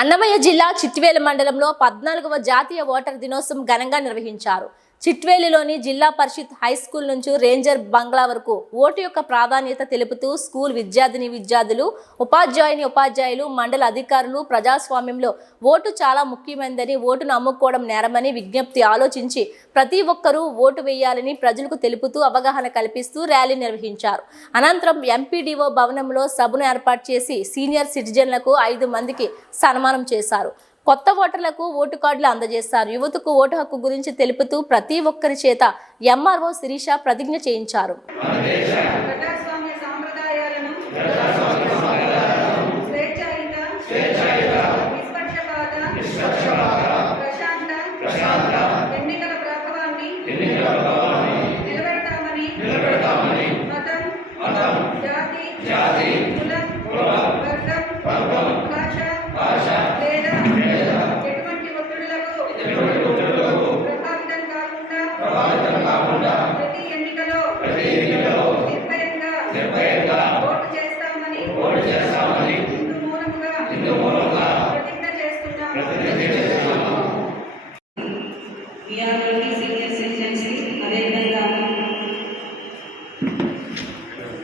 అన్నమయ్య జిల్లా చిట్వేలు మండలంలో 14వ జాతీయ ఓటర్ దినోత్సవం ఘనంగా నిర్వహించారు. చిట్వేలులోని జిల్లా పరిషత్ హై స్కూల్ నుంచి రేంజర్ బంగ్లా వరకు ఓటు యొక్క ప్రాధాన్యత తెలుపుతూ స్కూల్ విద్యార్థులు, ఉపాధ్యాయులు, మండల అధికారులు ప్రజాస్వామ్యంలో ఓటు చాలా ముఖ్యమైనదని, ఓటును అమ్ముకోవడం నేరమని విజ్ఞప్తి ఆలోచించి ప్రతి ఒక్కరూ ఓటు వేయాలని ప్రజలకు తెలుపుతూ అవగాహన కల్పిస్తూ ర్యాలీ నిర్వహించారు. అనంతరం ఎంపీడీఓ భవనంలో సభను ఏర్పాటు చేసి సీనియర్ సిటిజన్లకు 5 మందికి సన్మానం చేశారు. కొత్త ఓటర్లకు ఓటు కార్డులు అందజేశారు. యువతకు ఓటు హక్కు గురించి తెలుపుతూ ప్రతి ఒక్కరి చేత ఎంఆర్ఓ శిరీష ప్రతిజ్ఞ చేయించారు.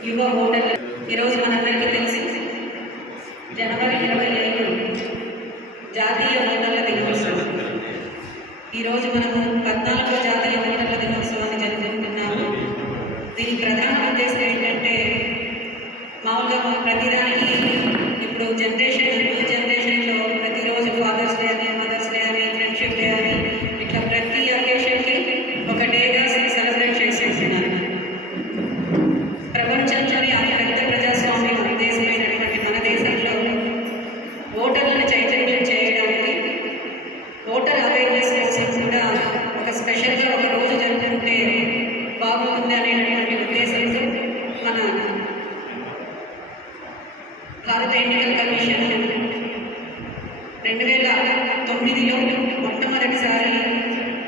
యువ ఓటర్లు ఈరోజు మనందరికీ తెలిసి జనవరి 25 జాతీయ ఓటర్ల దినోత్సవం. ఈరోజు మనము 14వ జాతీయ ఓటర్ల దినోత్సవాన్ని జరుపుకుంటున్నాము. దీని ప్రధాన ఉద్దేశం ఏంటంటే మామూలుగా ప్రతిదానికి ఇప్పుడు న్యూ జనరేషన్లో ప్రతిరోజు ఫాదర్స్ డే అని, మదర్స్ డే అని, ఫ్రెండ్షిప్ డే అని ఇట్లా ప్రతి అకేషన్కి ఒక డేగా సెలబ్రేట్ చేసేస్తున్నారు. ప్రపంచంలోని అతిపెద్ద ప్రజాస్వామ్యం దేశమైనటువంటి మన దేశంలో ఓటర్లను చైతన్యం చేయడానికి ఓటర్ అవేర్నెస్ కోసం కూడా ఒక స్పెషల్గా ఒక రోజు జరుపుకుంటే బాగుంటుంది అనేటువంటి ఉద్దేశంతో మన భారత ఎన్నికల కమిషన్ 2009లో మొట్టమొదటిసారి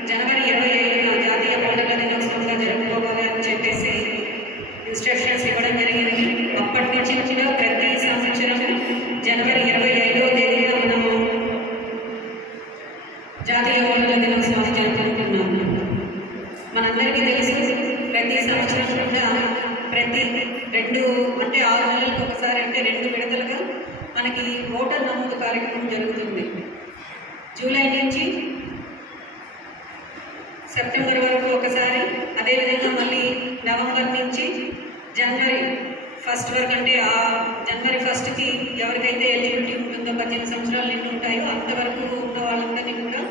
జనవరి 25న జాతీయ ఓటర్ల దినోత్సవంగా జరుపుకోవాలి అని చెప్పేసి ఇన్స్ట్రక్షన్స్ ఇవ్వడం జరిగింది. అప్పటి నుంచి కూడా ప్రతి సంవత్సరం జనవరి 25వ తేదీన మనము జాతీయ ఓటర్ల దినోత్సవాన్ని జరుపుకుంటున్నాము. మనందరికీ తెలుసు ప్రతి సంవత్సరం కూడా ప్రతి 6 నెలలకు ఒకసారి అంటే 2 విడతలుగా మనకి ఓటర్ నమోదు కార్యక్రమం జరుగుతుంది. జూలై నుంచి సెప్టెంబర్ వరకు ఒకసారి, అదేవిధంగా మళ్ళీ నవంబర్ నుంచి జనవరి 1 వరకు, అంటే ఆ జనవరి 1కి ఎవరికైతే ఎలిజిబిలిటీ ఉంటుందో 18 సంవత్సరాలు నిండి ఉంటాయో అంతవరకు ఉన్న వాళ్ళందరినీ కూడా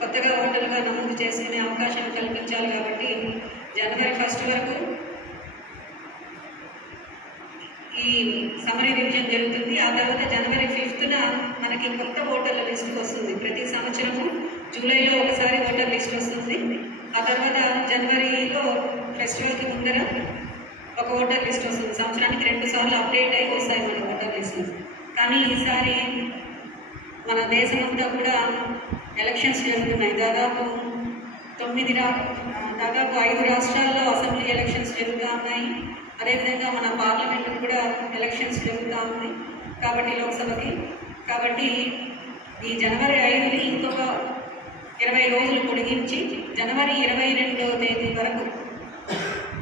కొత్తగా ఓటర్లుగా నమోదు చేసుకునే అవకాశం కల్పించాలి. కాబట్టి జనవరి 1 వరకు ఈ సమరీ రివిజన్ జరుగుతుంది. ఆ తర్వాత జనవరి 5న మనకి కొత్త ఓటర్ల లిస్టు వస్తుంది. ప్రతి సంవత్సరము జూలైలో ఒకసారి ఓటర్ లిస్ట్ వస్తుంది. ఆ తర్వాత జనవరిలో ఫెస్టివల్కి ముందర ఒక ఓటర్ లిస్ట్ వస్తుంది. సంవత్సరానికి 2 సార్లు అప్డేట్ అయి వస్తాయి మన ఓటర్ లిస్ట్. కానీ ఈసారి మన దేశమంతా కూడా ఎలక్షన్స్ జరుగుతున్నాయి. దాదాపు 5 రాష్ట్రాల్లో అసెంబ్లీ ఎలక్షన్స్ జరుగుతూ ఉన్నాయి. అదేవిధంగా మన పార్లమెంట్ కూడా ఎలక్షన్స్ జరుగుతూ ఉంది కాబట్టి లోక్సభకి. కాబట్టి ఈ జనవరి 5ని ఇంకొక 20 రోజులు పొడిగించి జనవరి 22వ తేదీ వరకు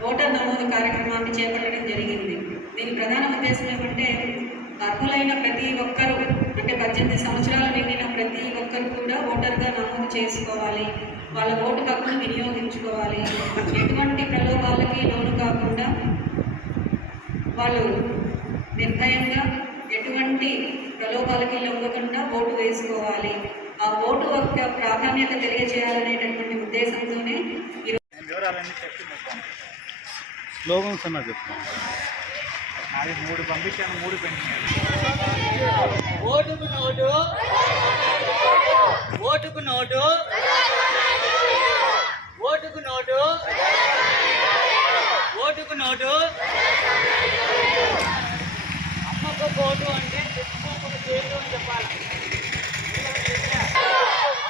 ఓటర్ నమోదు కార్యక్రమాన్ని చేపట్టడం జరిగింది. దీని ప్రధాన ఉద్దేశం ఏమంటే అర్హులైన ప్రతి ఒక్కరూ, అంటే 18 సంవత్సరాలు నిండిన ప్రతి ఒక్కరు కూడా ఓటర్గా నమోదు చేసుకోవాలి. వాళ్ళ ఓటు హక్కును వినియోగించుకోవాలి. ఎటువంటి ప్రలోభాలకి లోను కాకుండా వాళ్ళు నిర్భయంగా ఎటువంటి ప్రలోభాలకి లొంగకుండా ఓటు వేసుకోవాలి. ఆ ఓటు యొక్క ప్రాధాన్యత తెలియజేయాలనేటటువంటి ఉద్దేశంతోనే స్లోగన్స్ అన్నా చెప్తాను. అది 3 పంపించాను, 3 పెంచాను. ఓటుకు నోటు, ఓటుకు నోటు, ఓటుకు నోటు, ఓటుకు నోటు. అమ్మకు ఓటు అంటే చెప్పుకోకుండా చేయడం అని చెప్పాలి.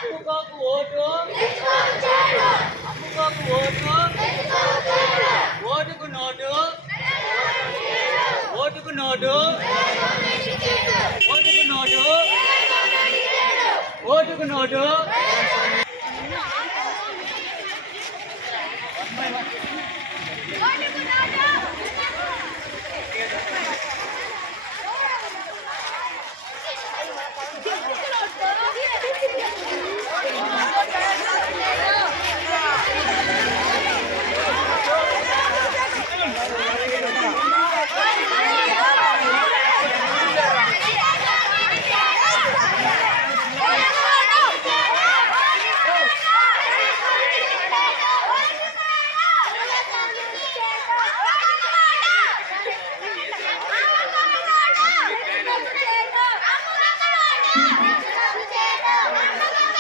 అమ్ముకోకు ఓటు, అమ్ముకోకు ఓటు, ఓటుకు నోటు, ఓటుకు నోటు, ఓటుకు నోటు. ఓటుకు నోటు.